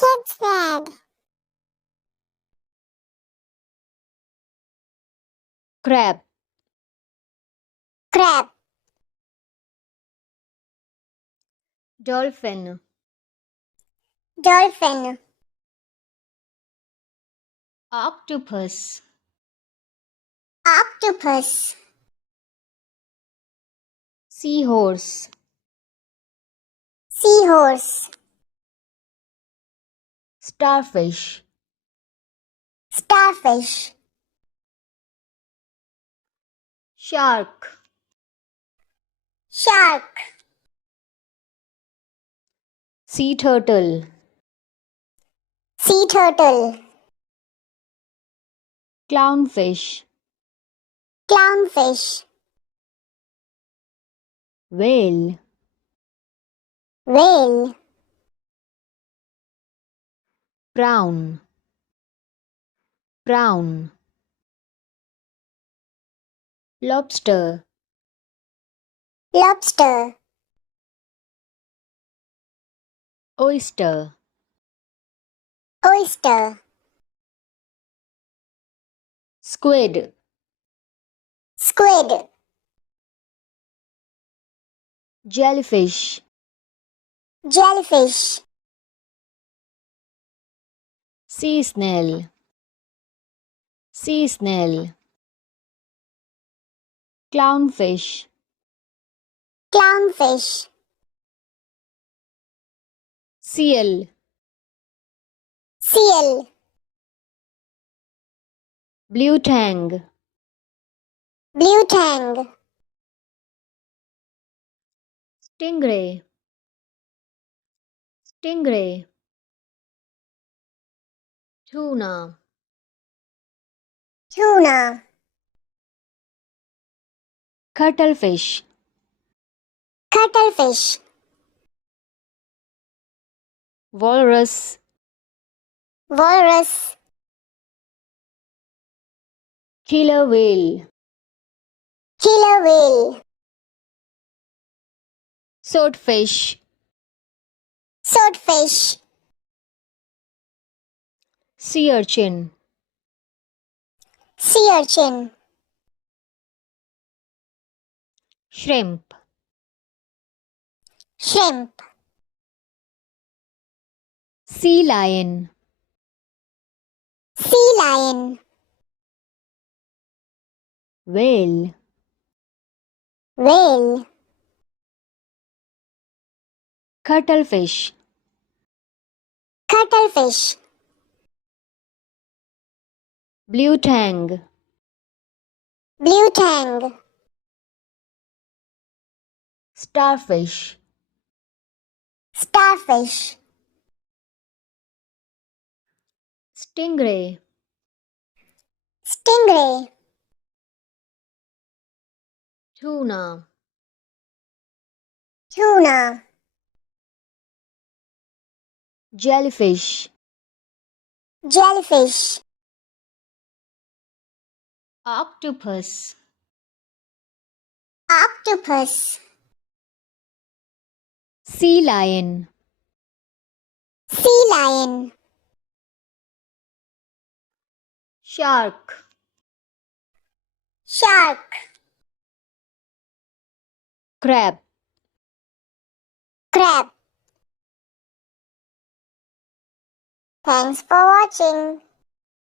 Kids bed. Crab. Crab. Dolphin. Dolphin. Octopus. Octopus. Seahorse. Seahorse. Starfish. Starfish. Shark. Shark. Sea turtle. Sea turtle. Clownfish. Clownfish. Whale. Whale. Prawn. Prawn. Lobster. Lobster. Oyster. Oyster. Squid. Squid. Jellyfish. Jellyfish. Sea snail. Sea snail. Clownfish. Clownfish. Seal. Seal. Blue tang. Blue tang. Stingray. Stingray. Tuna. Tuna. Cuttlefish. Cuttlefish. Walrus. Walrus. Killer whale. Killer whale. Swordfish. Swordfish. Sea urchin. Sea urchin. Shrimp. Shrimp. Sea lion. Sea lion. Whale. Whale. Cuttlefish. Cuttlefish. Blue tang. Blue tang. Starfish. Starfish. Stingray. Stingray. Tuna. Tuna. Jellyfish. Jellyfish. Octopus. Octopus. Sea lion. Sea lion. Shark. Shark. Crab. Crab. Thanks for watching.